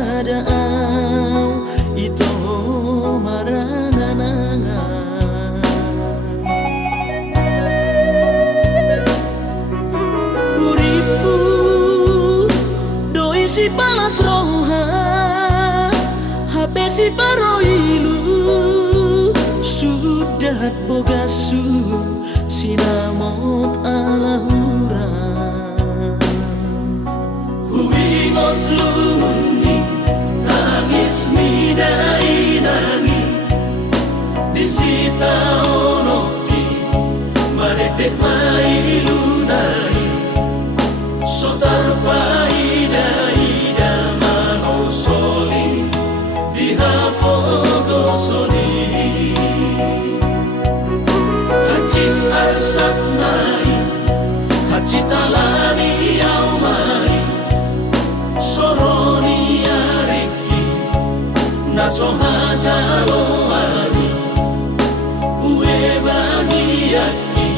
sadao ito maranganangan uripu doi si palas roha hape si paroilu sudat bogasu sinamot alahura huingot lumuni tangis midai nangi disita onoki maredek mailu dai sotar paidai damano soli dihapogo soli hacit arsat nai hacit alani au mai soroni ariki naso hajalo ani ue bagiaki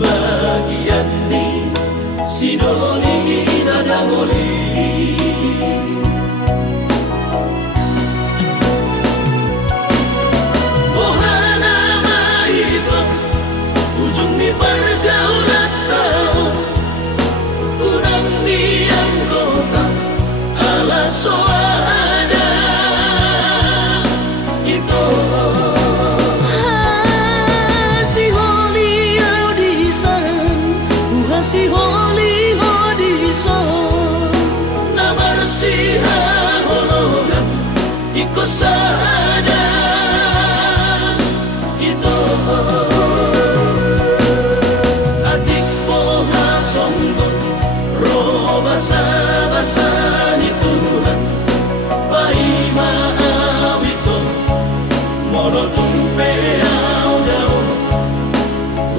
bagian ni sidoli nadamoli ohana mahito ujung ni pergaulan tau urang diam kota ala soada itu si holi audisan si holi audisan na bersih holongan ikut sada itu adik poha songgon roba basa ni Tuhan pai maawito mono tumpe au dao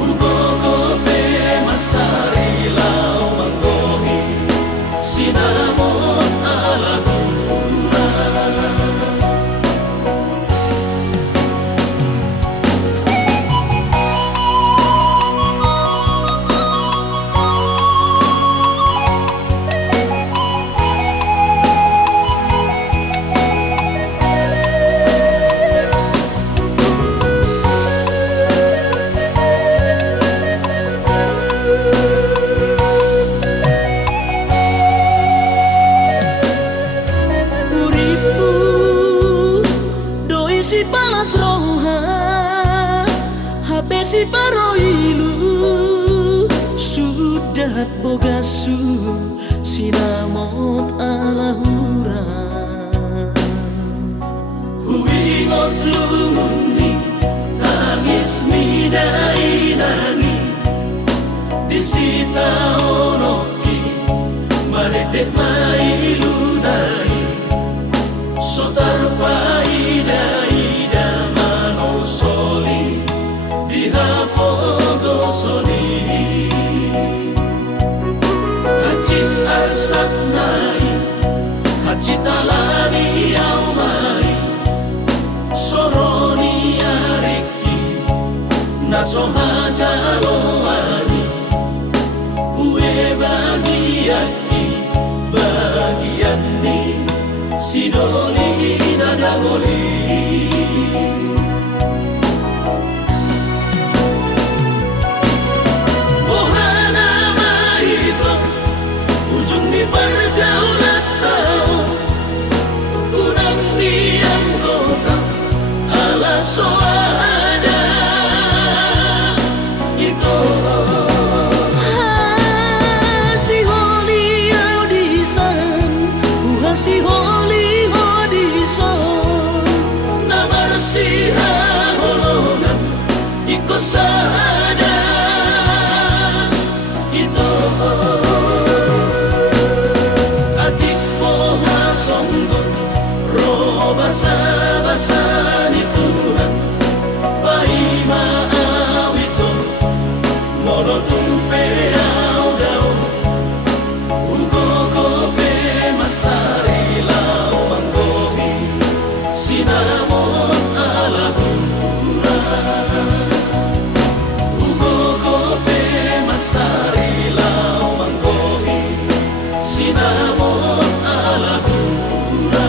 ugo gope masari lau manggohi sinamon ala gura si palas roha hape si paroilu sudat bogasu sinamot alahura huingot lumuni tangis midai nangi disita onoki maredek mailu dai sotar paidai damano soli dihapogo soli hacit arsat nai hacit alani au mai soroni ariki naso hajalo ani ue bagiaki bagian ni sidoli nadamoli ohana mahito ujung ni pergaulan tau urang diam kota ala soada itu si holi audisan si holi na bersih holongan ikut sada itu adik poha songgon roba basa ni Tuhan pai maawito mono tumpe au dao ugo gope masari lau manggohi sinamon ala gura ugo gope masari lau manggohi sinamon ala gura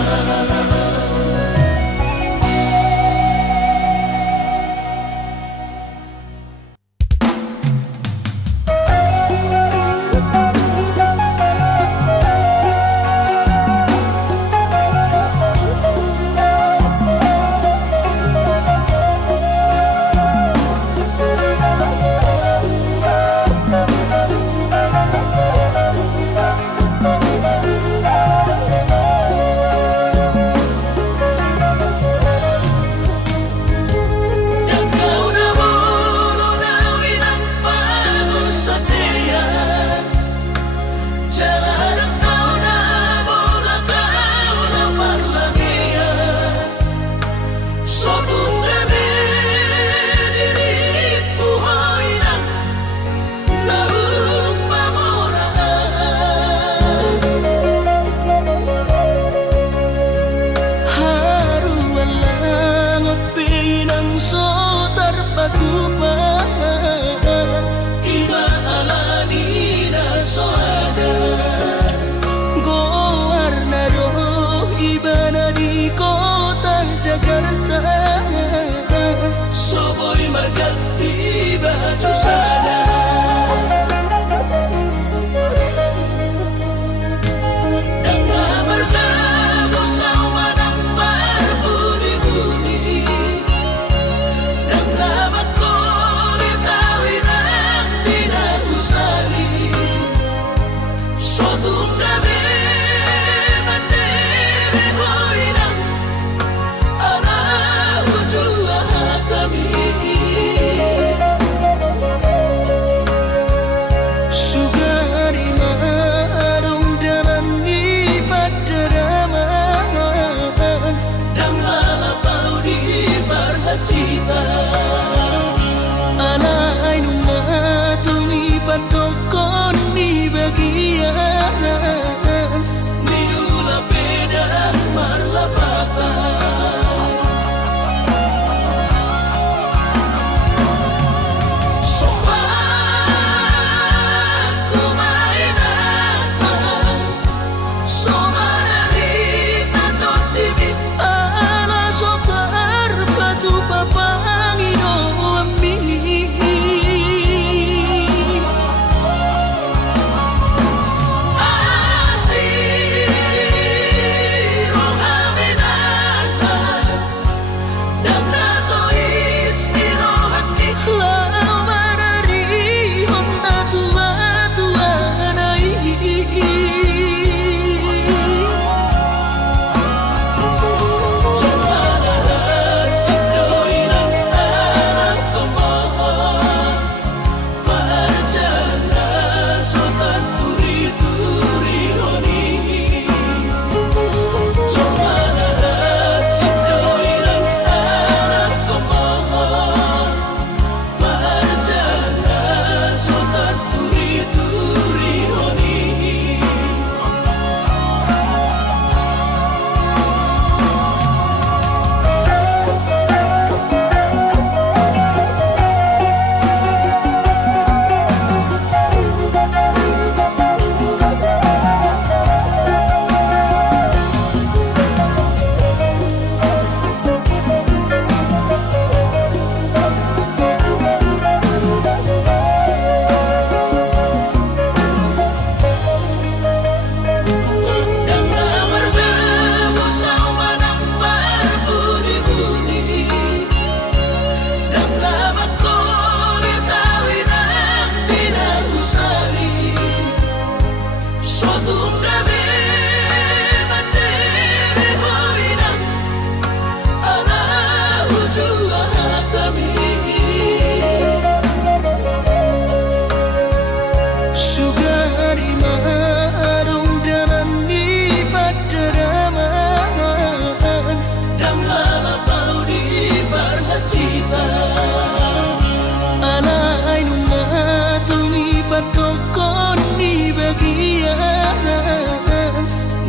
bagian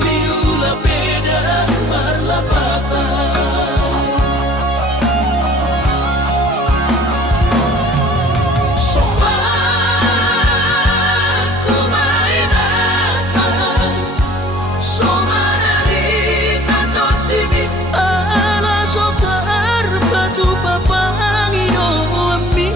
Miula beda malapatan Sobat kumainan Somadari tatot dingin ala sotar batu papangino ami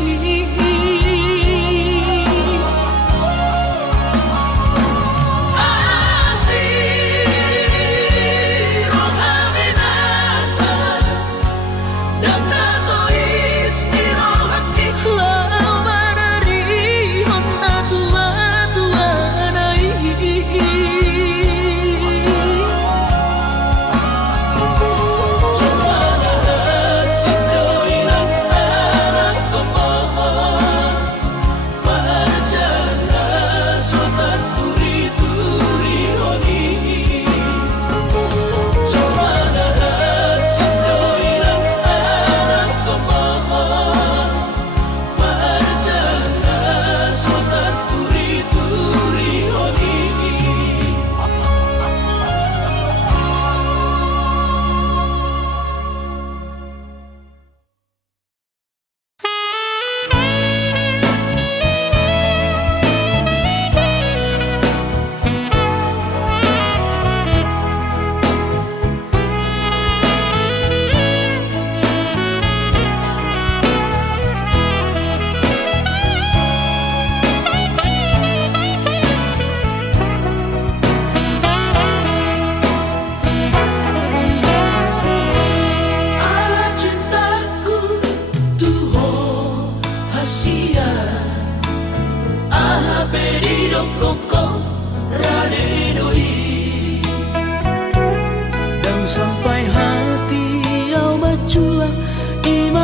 dan sampai hati yang berjuang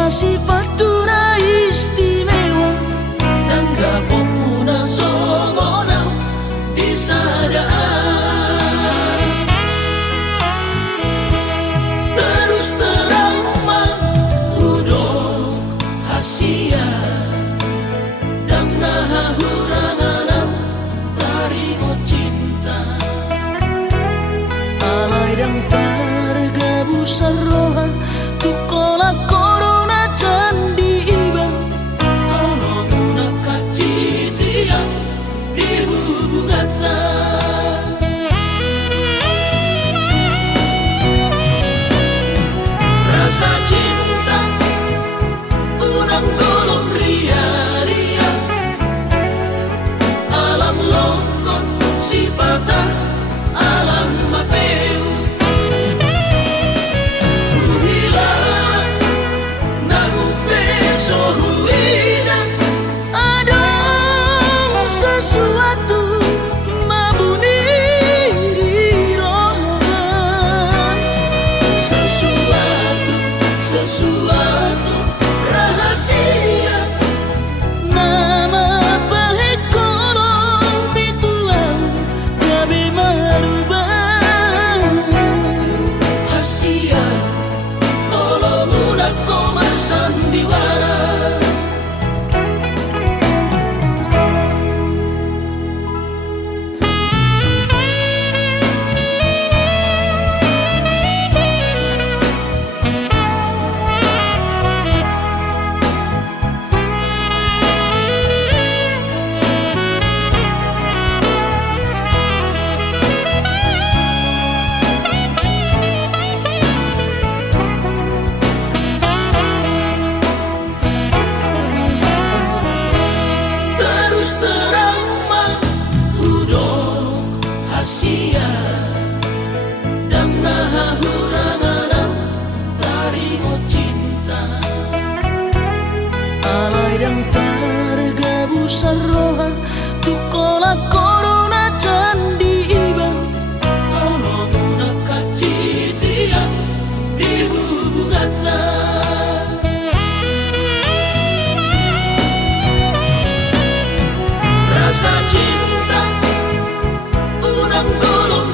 sifat tuna istimewa dan gabung muna songonang disadaan terus terang mahrudok hasia dan nahuranganam tarimo cinta alai dan targabu saroha tukola corona candi iba tolong guna kacitiang di bubungata rasa cinta unang golong ria-ria alam lokot si patah alam mapeu sesuatu mabuni rohan sesuatu rahasia nama baik kolong bituan gabe marubah hasia tolong udah koma sandiwara sia dan nahuranganam tarimo cinta alai dan targabu saroha tukola corona candi iba tolong guna kacitiang di bubungata rasa cinta unang golong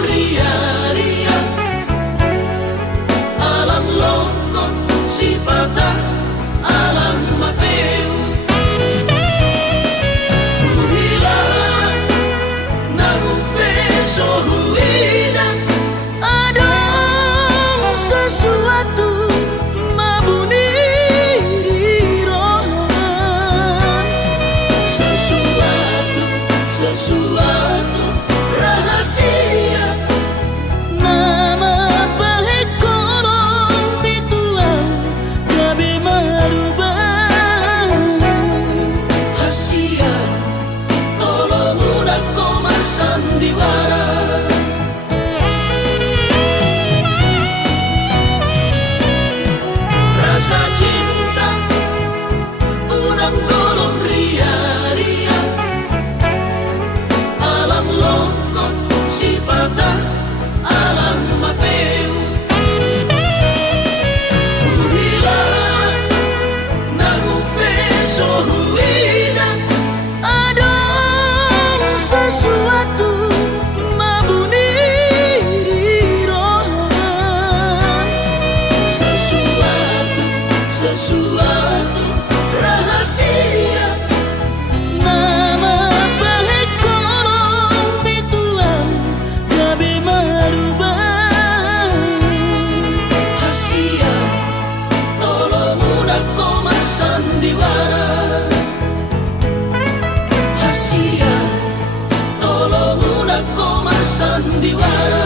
sesuatu rahasia. Nama baik kolong mituan gabe marubah. Hasia tolong udah koma sandiwara. Rasa cinta udang golong ria-ria. Alam lokot si patah alam mapeu. Uhilang nangupe sohuidang. Ada sesuatu mabuniri rohan. Sesuatu rahasia. Nama baik kolong mituan gabe marubah. Hasia tolong udah koma sandiwara. Hasia tolong udah koma sandiwara.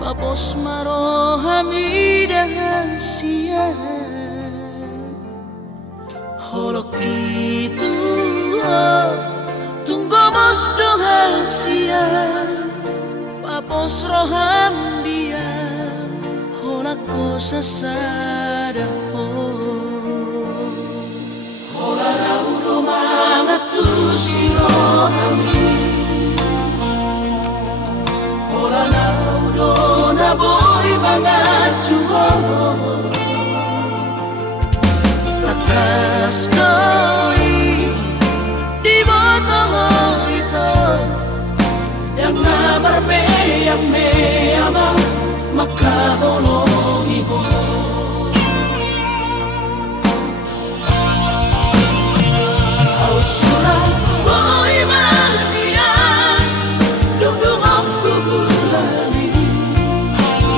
Papos marohami dengan sia Holok itu tunggu mos doha sia Papos roham dia Holak ko sasada Hola raudo mangatu si rohami Hola naudo na boy mga chuho Takas koi di boto ito Yang nabarbe yang meyama makahologi ko Au surah boy mania Dudung aku gulani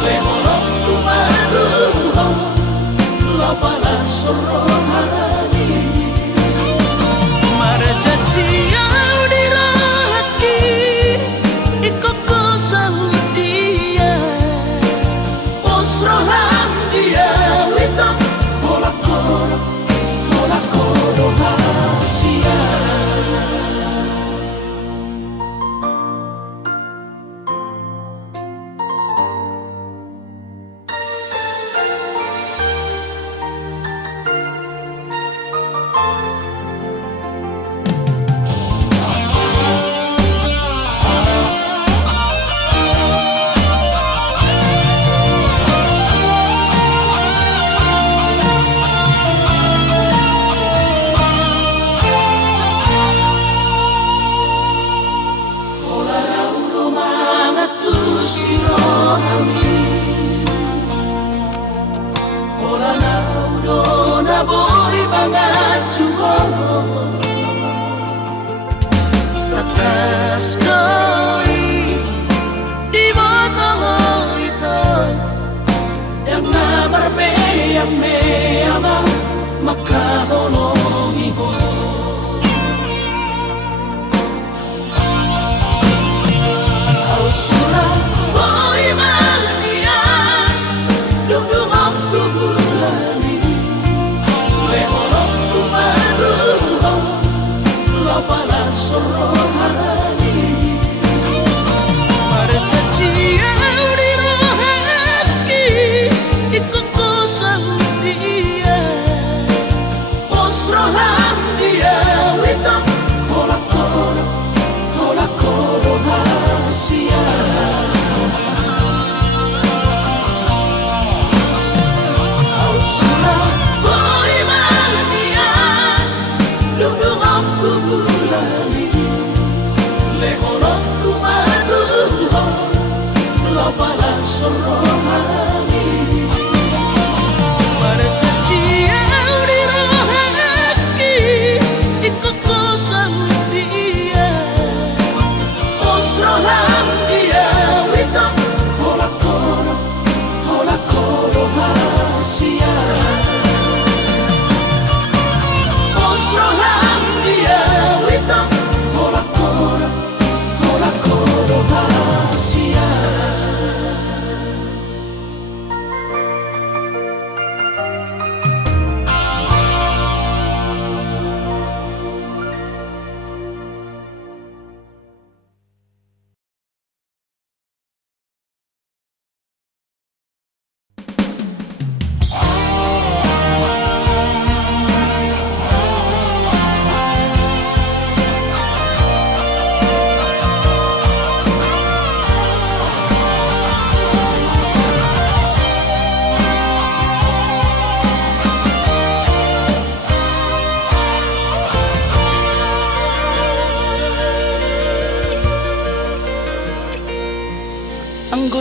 Leholok kumatuho Lapala sorohani Marajati au dirahaki Ikoko saudia Osroham dia Wito Holakoro hasia Takas koi di boto ito Yang nabarbe yang meyama makahologi ko Au surah boy mania Dudung aku gulani Leholok kumatuho Lapala sorohani Marajati au dirahaki Ikoko saudia Osroham dia Wito Holakoro hasia Au surah boy mania Dudung aku gulani Leholok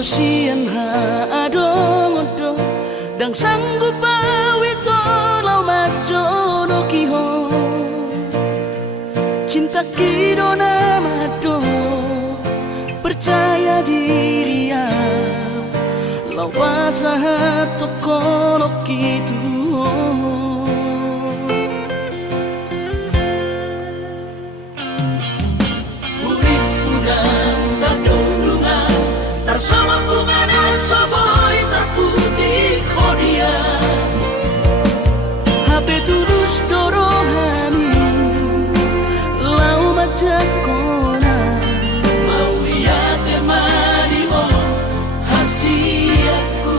sian ha adong-odong dang sanggup bawi tolau majono kihong cinta kidona mado percaya diri ya lau basah tokono kitu Urip udang tadulungan tarsama bunga nasoboy terputih kodia HP tulus dorohani lau majakona mau lihat emadiwo hasiatku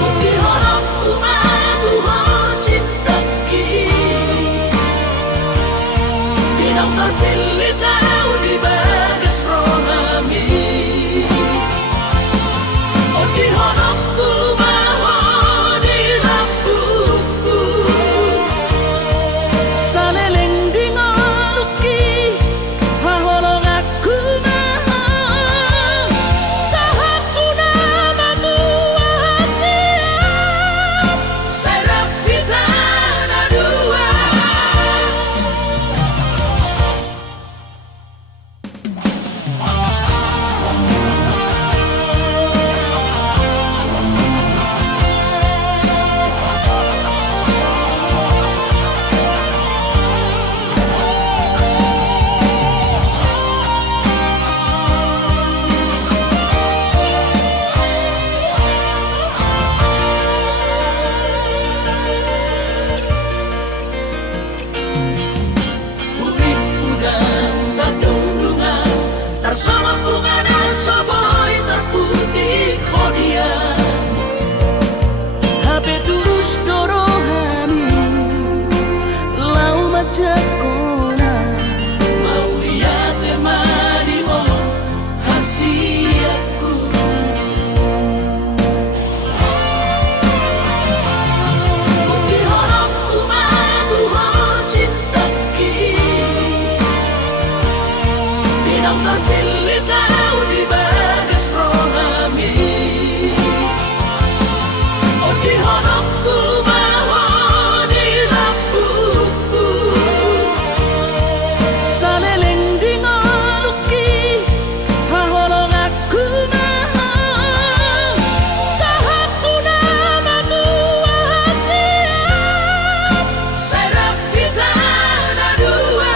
bukti horokku maduho cinta Dinang terpilih tahu di bagas rohami Oh di horokku maho di lampuku saleleng dingoluki haholong aku maha sahaku nama tua hasiat Serap kita na dua Urip udang terdulungan tarsama bunga nasoboy terputih kodia HP tulus dorohani lau majakona mau lihat emadiwo hasiatku bukti horokku maduho cinta Dinang terpilih tahu di bagas rohami Oh di horokku maho di lampuku saleleng dingoluki haholong aku maha sahaku nama tua hasiat Serap kita na dua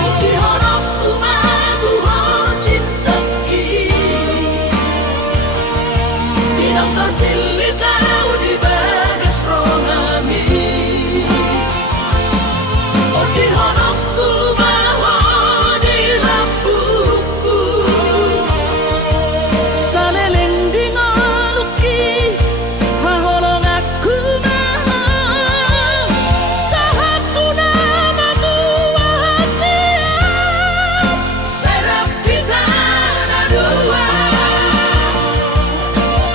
Bukti horokku maduho cinta Dinang terpilih tahu di bagas rohami Oh di horokku maho di lampuku saleleng dingoluki haholong aku maha sahaku nama tua hasiat Serap kita na dua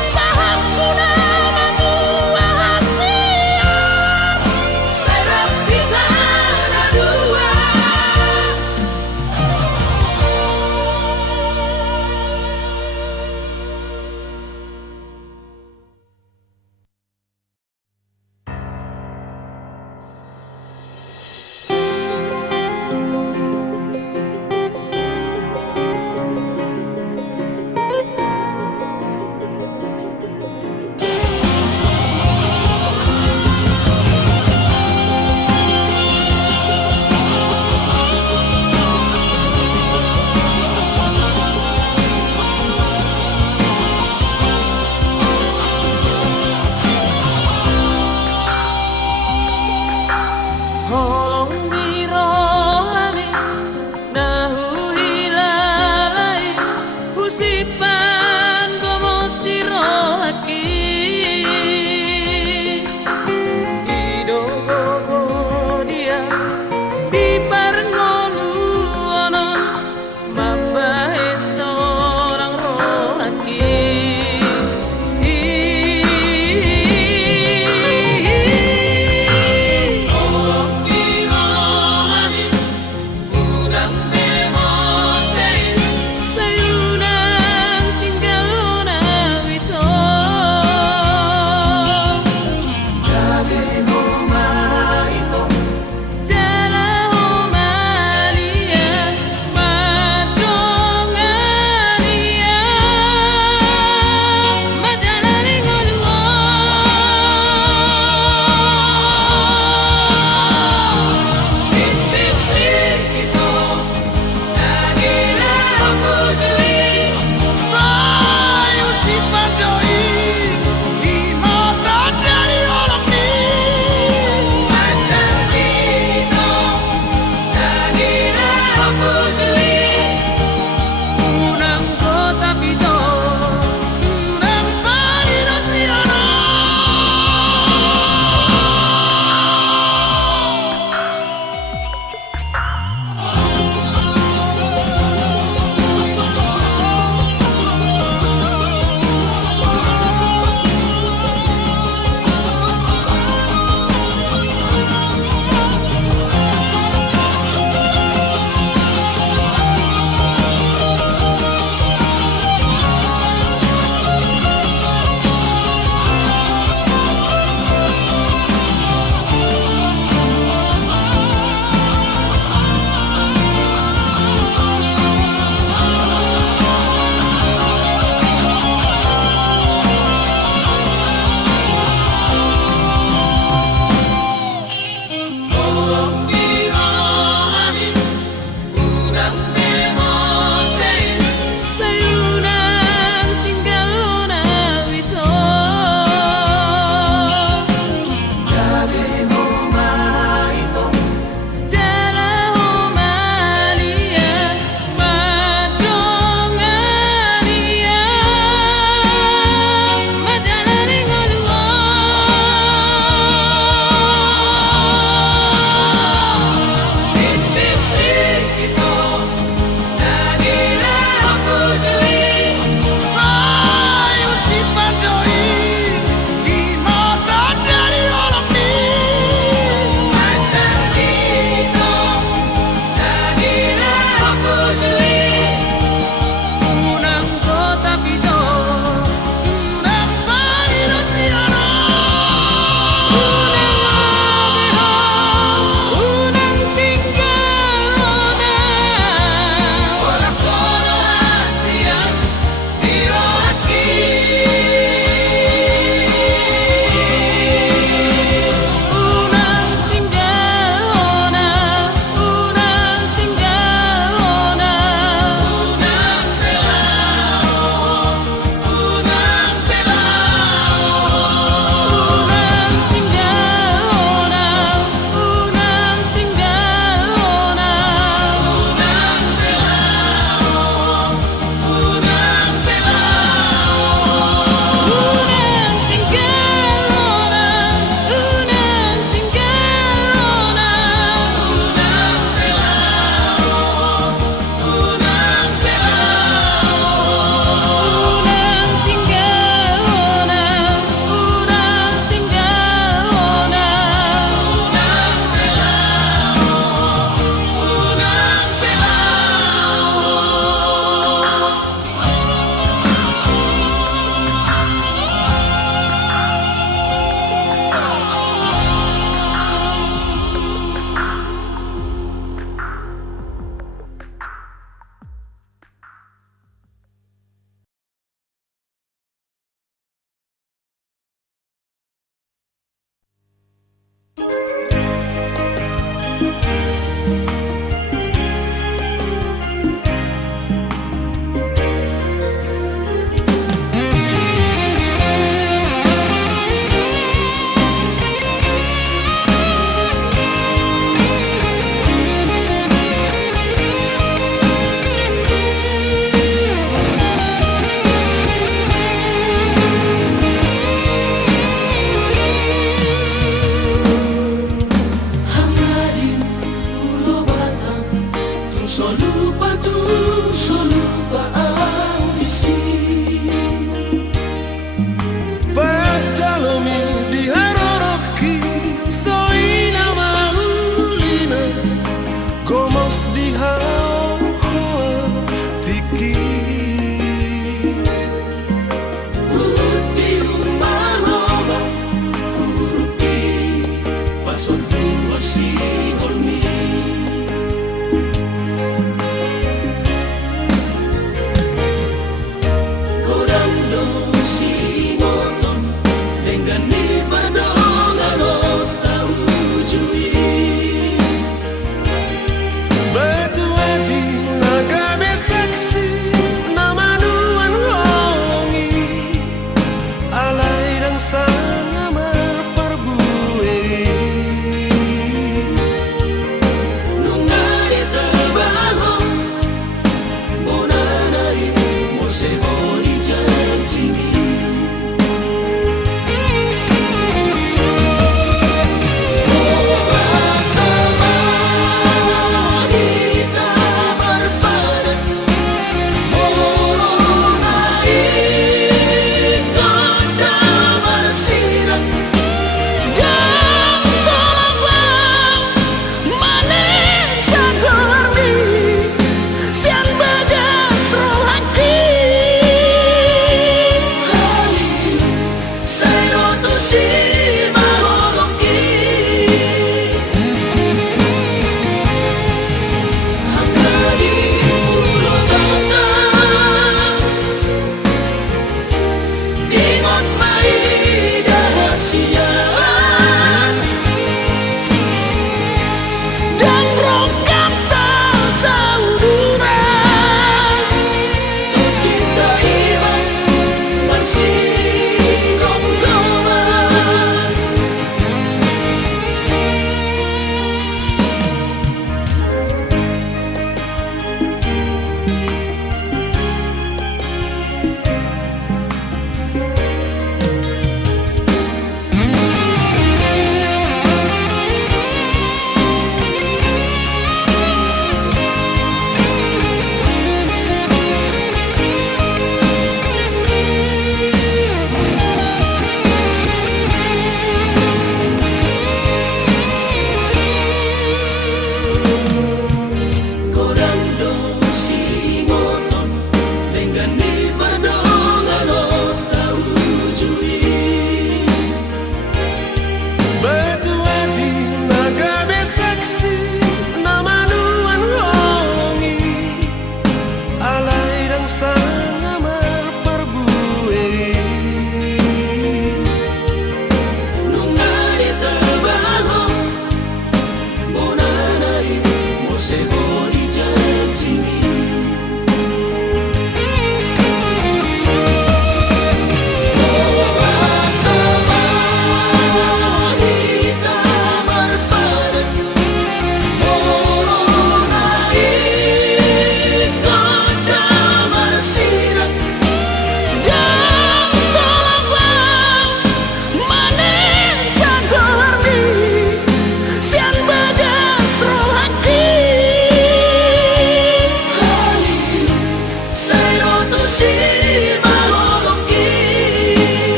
sahaku nama tua hasiat Serap kita na dua holong dirohani nahu hilalai husipan gomos dirohaki idogogo dia di parngolu ono mambahit seorang rohaki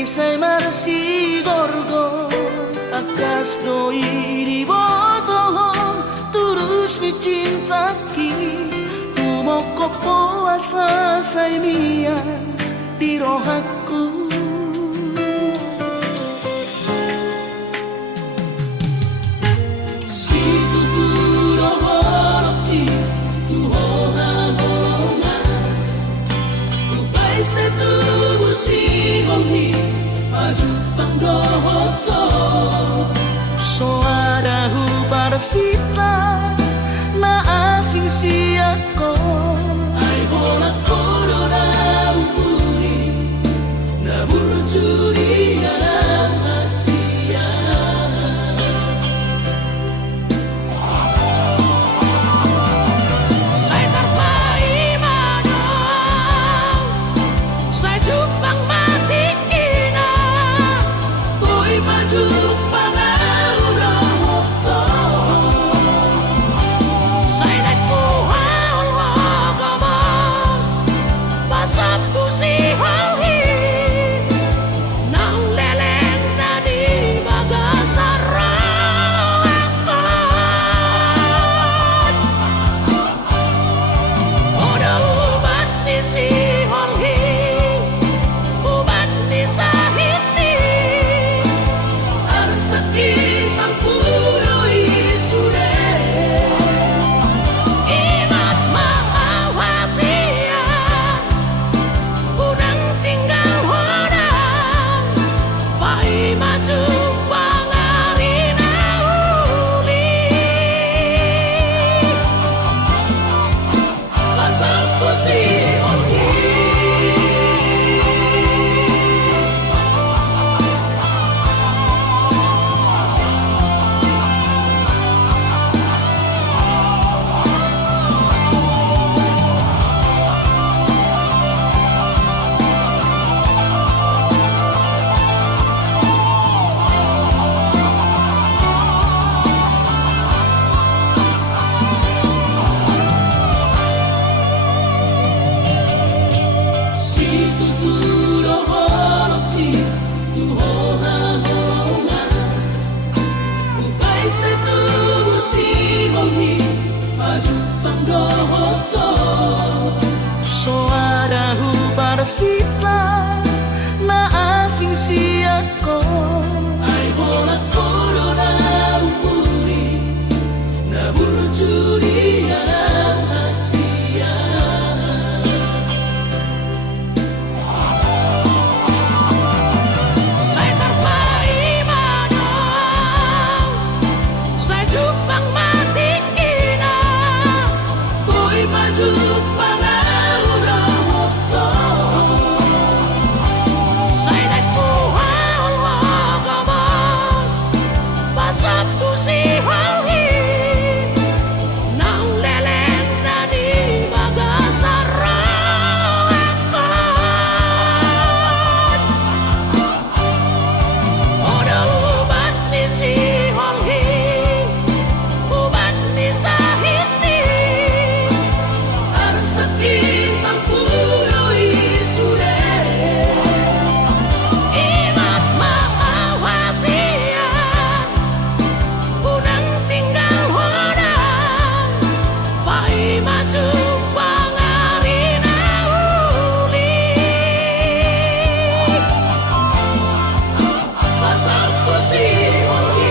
Isai marsi gorgo akas doi di boto turus ni cintaki tumoko puasa sai mia di rohaku si tuturo horoki tu hoha holonga ubai se tu busi hongi maju pangdohoto soadahu parsita na asing siako ai hola korona umpuri na burjuri asia Saya terpai madang Saya jupang mati kina Boy maju pangaurang waktu Saya naik kuhal wagamas Pasap kusi halhi Nang leleng na di bagasarakan Oda ubat ni si halhi Ubat ni sahiti Arsaki sang puroi sure Ingat maawasian Unang tinggal hodang Pai maju pangarina uli Pasal pusi ongi si tuturo horoki tu hoha holonga ubai se tu busi hongi maju pangdohoto soadahu parsita na asing siako ai hola korona umpuri na burjuri asia Saya terpai madang Saya jupang mati kina boy maju pangaurang waktu Saya naik kuhal wagamas Pasap kusi halhi Nang leleng na di bagasarakan Oda ubat ni si halhi Ubat ni sahiti arsaki sang puroi sure Ingat maawasian Unang tinggal hodang Pai maju pangarina uli pasal pusi hongi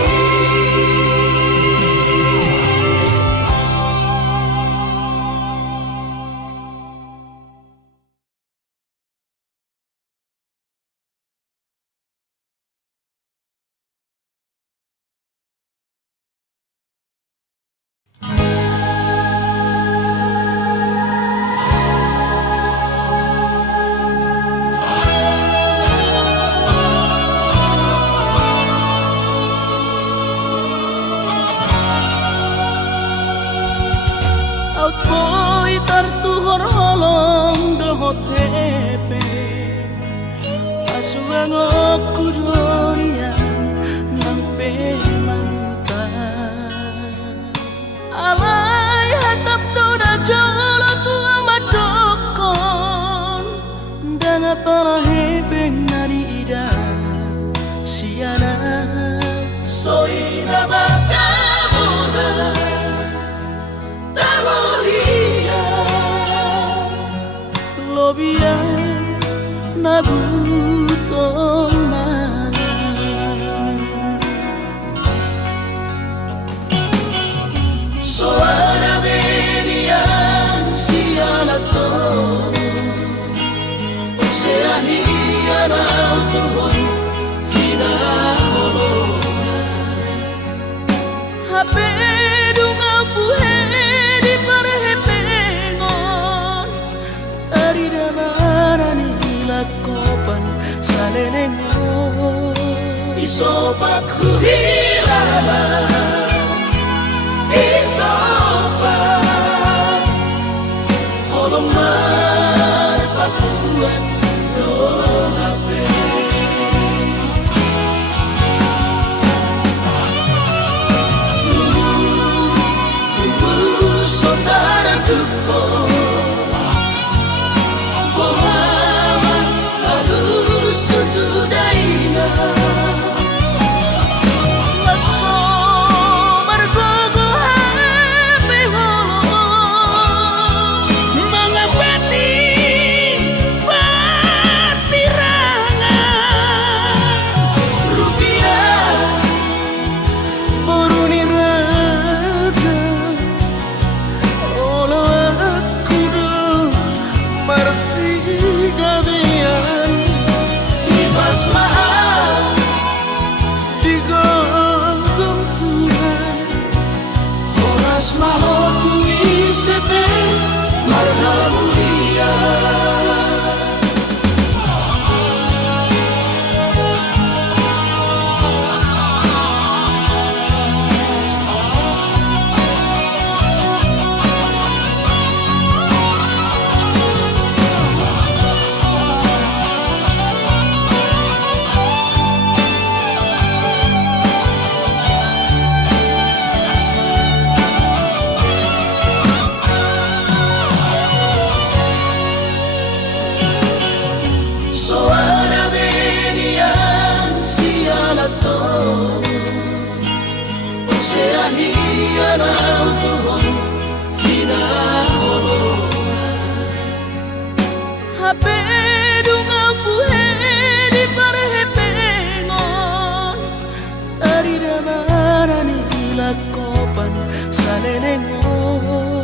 Ako'y tartuhor holong dohot hepe Asuang aku dorian nang pemangutan Alay hatap doda jolo tu amat dokon Dan apalah hepe nari ida biar nabutong suara benian sialato Oceania na tuhon hinaholo Hape dunga puhe di parehepengon Tari damana nila kopan salenengo Isopak huhilama Isopak Holong mar papuan do hape Saudara duko Bohama halus sududaina Maso margogo hape holo Mangapati persirangan Rupiah Boruni raja Olo aku do marsi gabian Ibas maaf digonggong Tuhan Horas maho tuwi sepe marha mulia Suara benian sialato Oceania na tuhon hinaholo Hape dunga puhe di parehepengon Tari damana nila kopan salenengo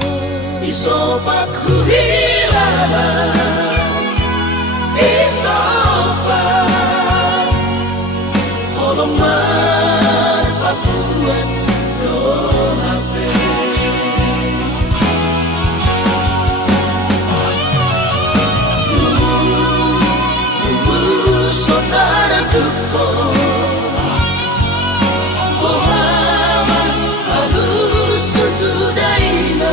Isopak huhilama Isopak Holong mar papuan do hape Lubu saudara duko Bohama halus sududaina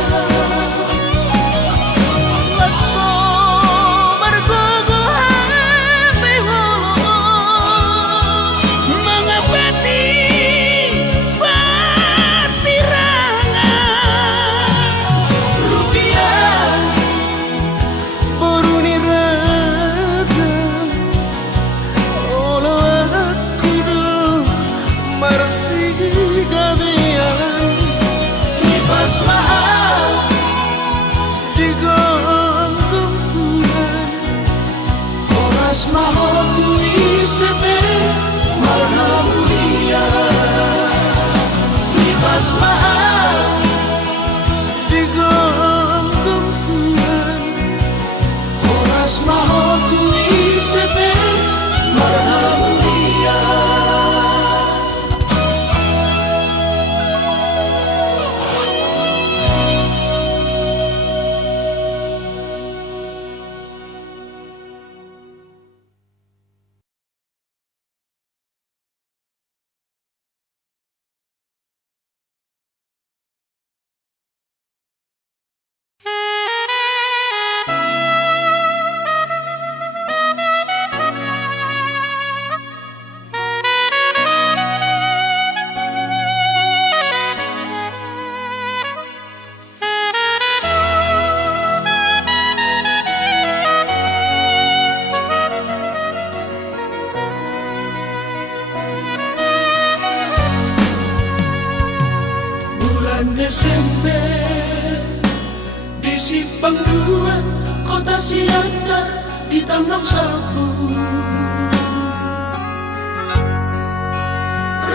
siata di tambang salku.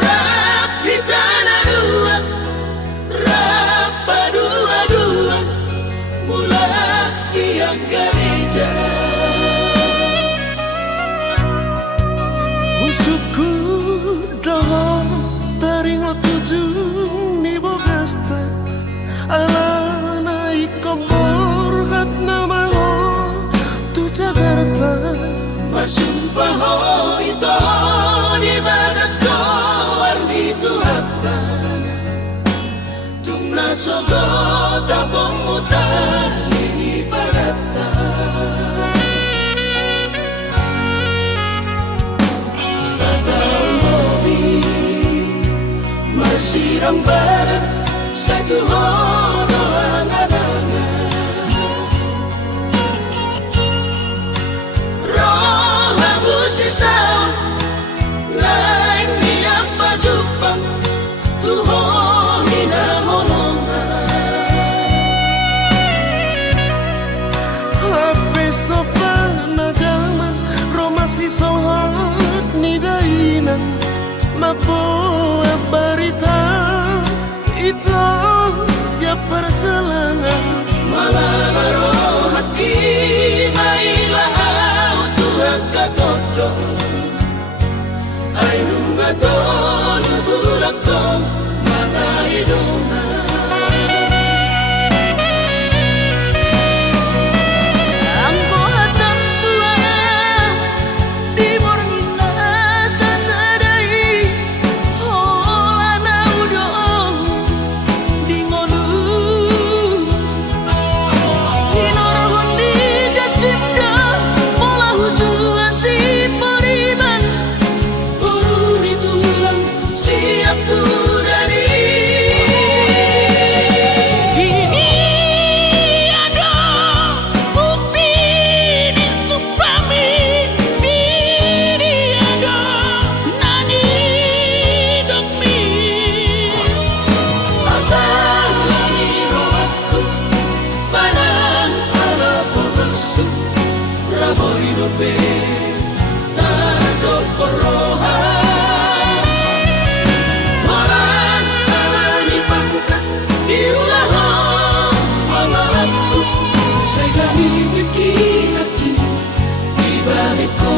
Rapi tanah dua, rapa dua-dua, mulak siang gereja. Usukku doa taringo tujung ni bogasta ala naik kompor hat nama ho tu Jakarta Bersumpah ho itu di bagas ko armi tuhata Tungna sogo tapong mutar ini parata Satang mobi Masirang barat satu horo angan-angan Sisaw lain niya pajupang tuho hinaholongan Hape sopan agama romasi sohat ni dainang mapoa barita itu siap perjalanan Malabaro hati maila au Tuhan katodo Ay nunga to lubulak to mga idona Angko hatang tua di mornina sasadai holana udong di ngonu Inorhon di jajimda pola hujua si pariban Uruni tulang siap pudari Dini ada bukti di supami Dini ada nani demi Atang lani rohatku Panan ala pogasu Raboy dobe Tado porohan Waran alani pangkat Diulaho Mangalapku Saya mikiraki Di balik ko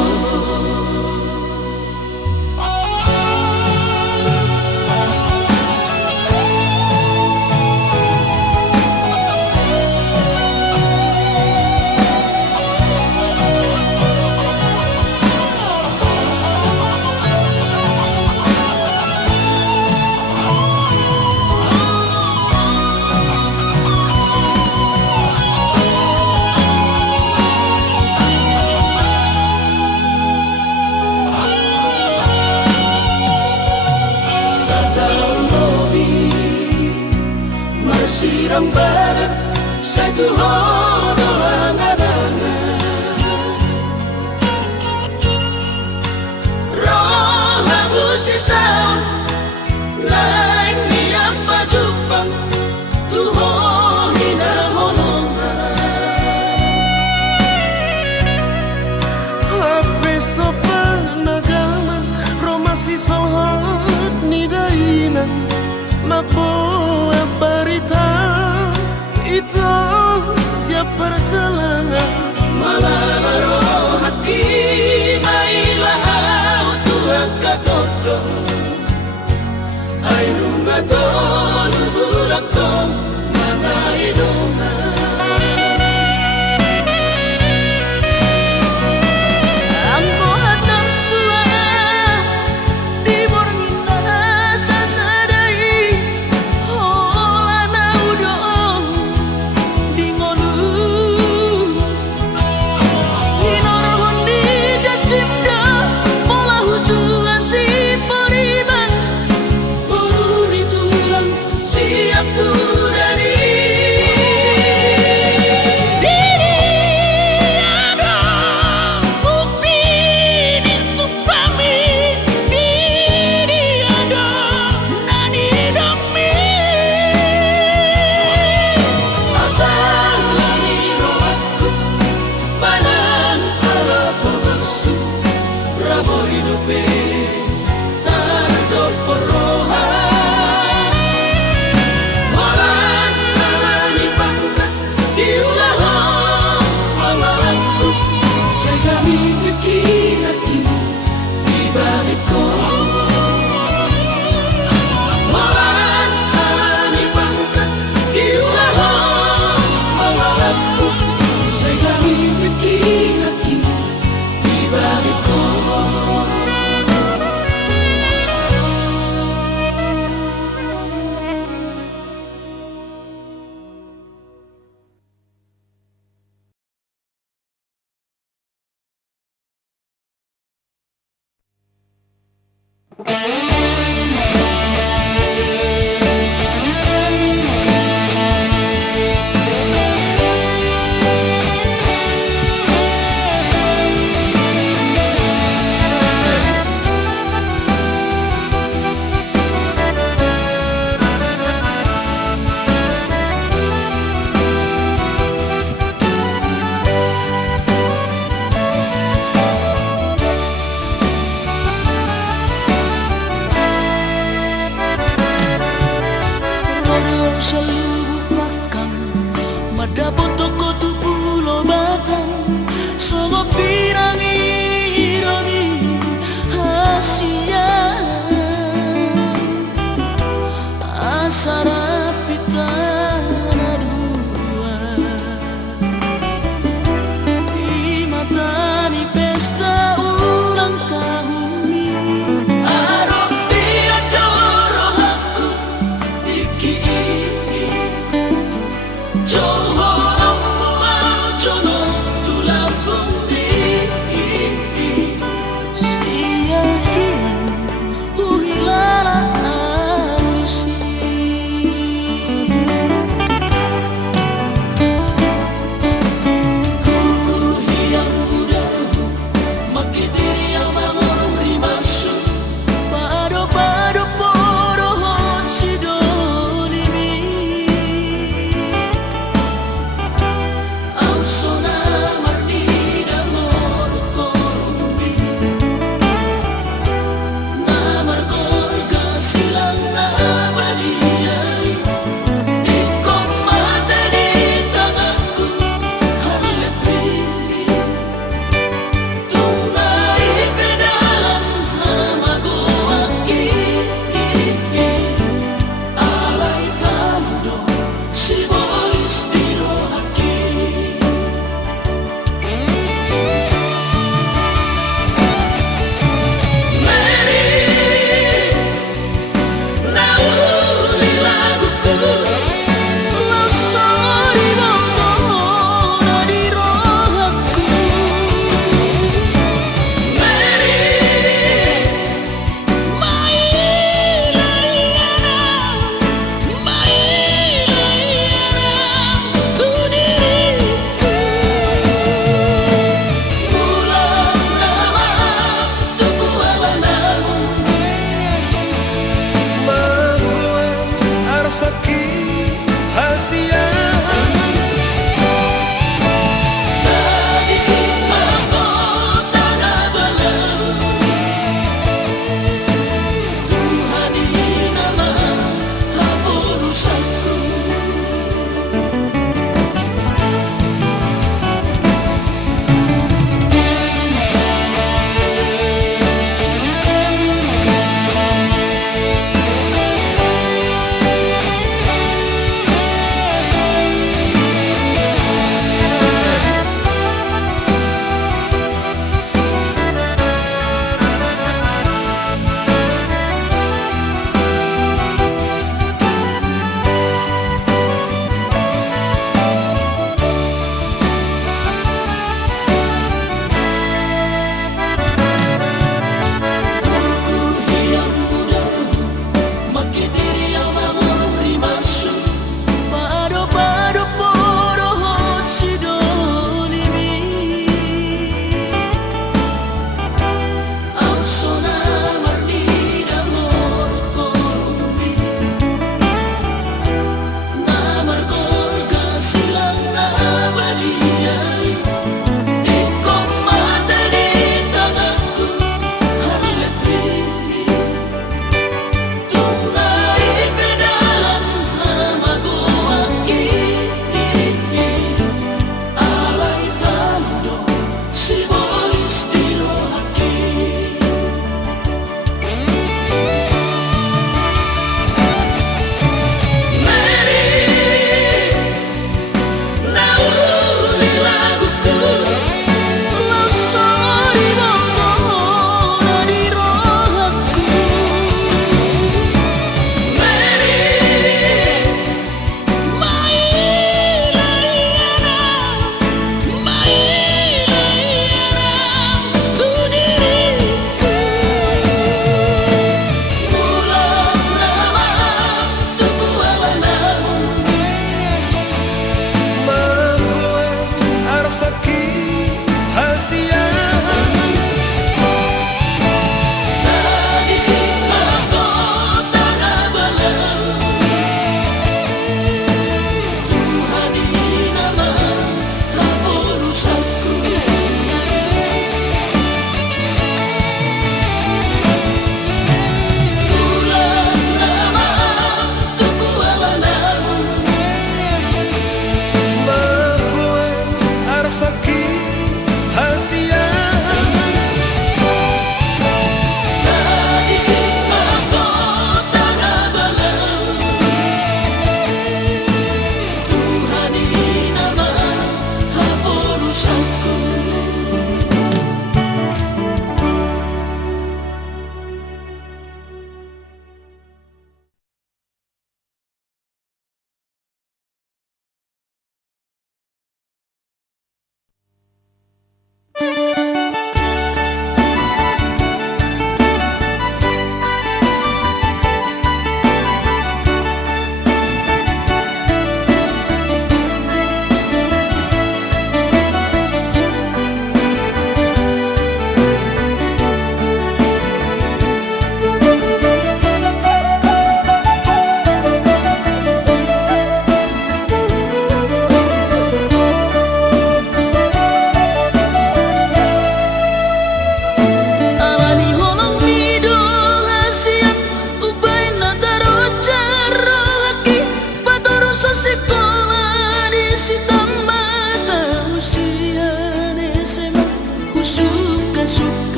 Masirang barat satu horo angan-angan Roh habu sisaw lain niya pajupang tuho hinaholongan Hape sopan agama romasi sohat ni dainang mapoa barita itu siap perjalanan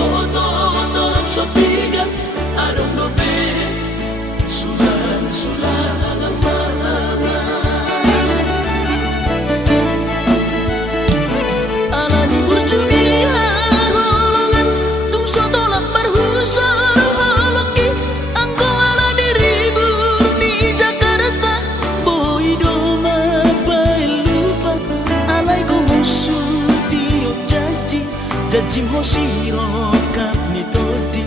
foto torap sopiga adong dobe sulan alang mana alani burjunia holongan tung soto lapar husar holoki angko ala diribu ni Jakarta boy doma pai lupa alai ko musuh tiok janji hoshiro kap ni todi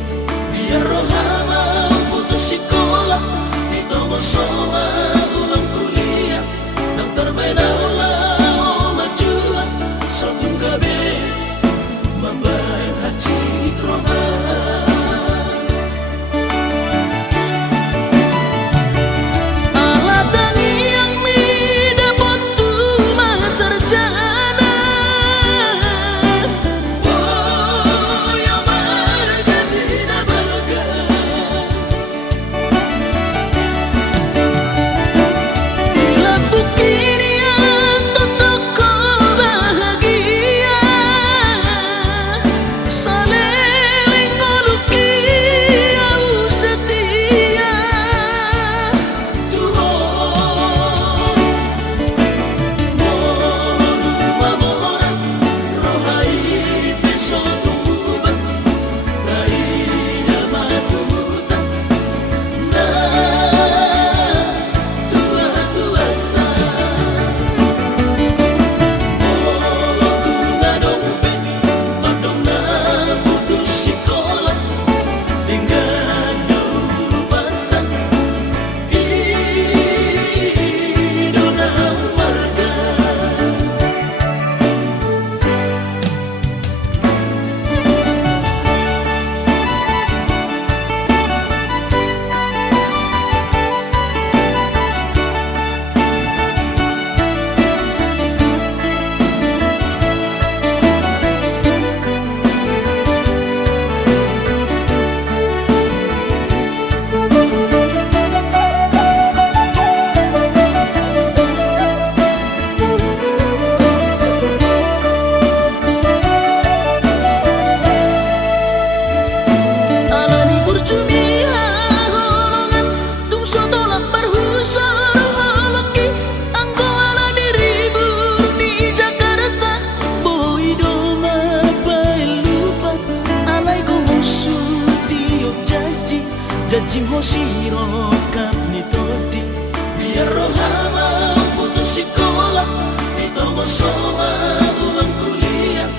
biar rohama putus sekolah di tomo soma ulang kuliah nang terbeda olah majuan satu gabe membayar haji rohama alatani yang mi dapat tu sarjana janji hoshiro kap ni todi biar rohama putus sekolah di tomo soma ulang kuliah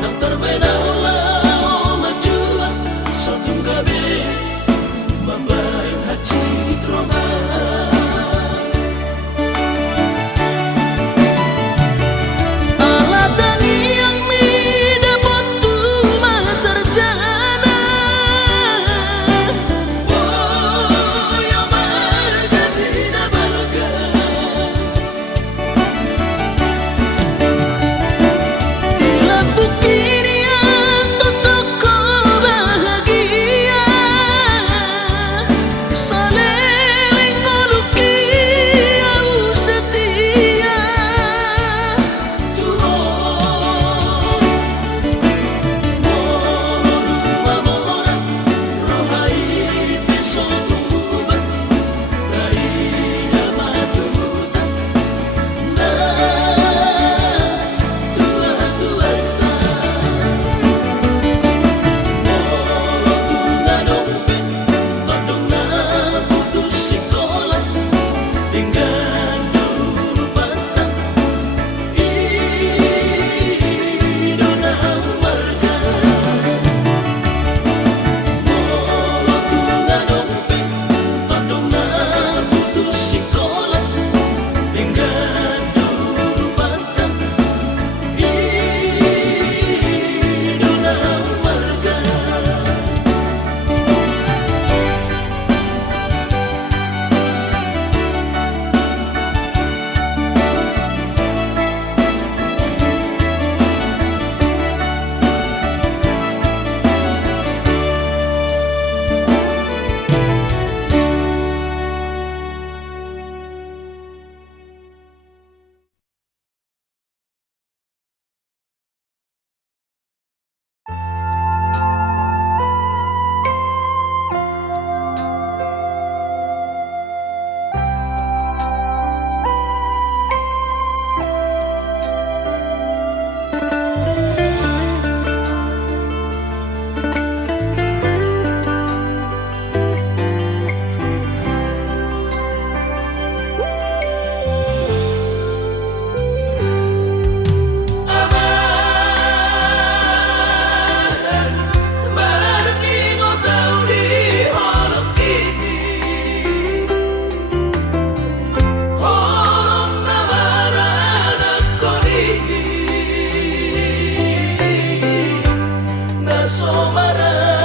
nang terbeda olah majuan satu gabe membayar haji rohama alatani yang mi dapat tu sarjana para